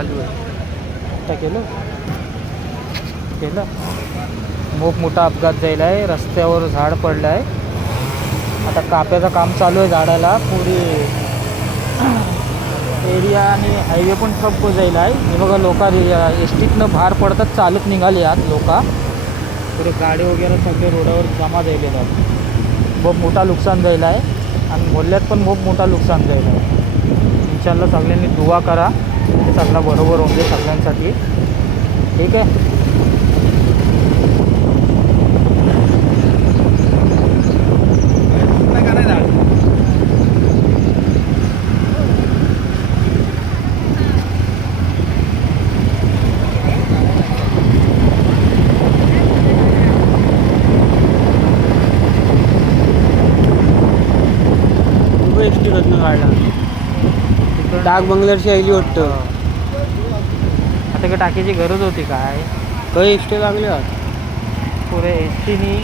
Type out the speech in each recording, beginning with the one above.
चालू आहे. आता केलं मोठा अपघात झाला आहे. रस्त्यावर झाड पडलं आहे. आता काप्याचं काम चालू आहे झाडाला. पुरी एरिया आणि हायवे पण ठप्प झाला आहे. हे बघा लोक एस टीतनं बाहेर पडतात, चालत निघाले आहेत लोक. पुढे गाडी वगैरे सगळे रोडावर जमा झालेले आहेत. खूप मोठा नुकसान झालं आहे आणि मोहल्ल्यात पण खूप मोठा नुकसान झालं आहे. इन्शाल्लाह सगळ्यांनी दुआ करा, हे सगळं बरोबर होऊन दे सगळ्यांसाठी. ठीक आहे. डाक बंगल्याची आली वाटतं. आता का टाकीची गरज होती काय? काही एक्स्ट्रा लागले पुरे एस टीनी.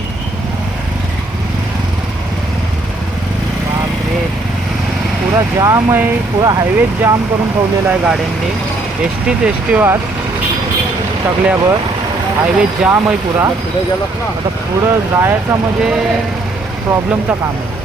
बापरे, पुरा जाम आहे. पुरा हायवे जाम करून ठेवलेला आहे गाड्यांनी. एस टी वाद सगळ्यावर हायवे जाम आहे पुरा. पुढे गेलात ना, आता पुढं जायचं म्हणजे प्रॉब्लेमचं काम आहे.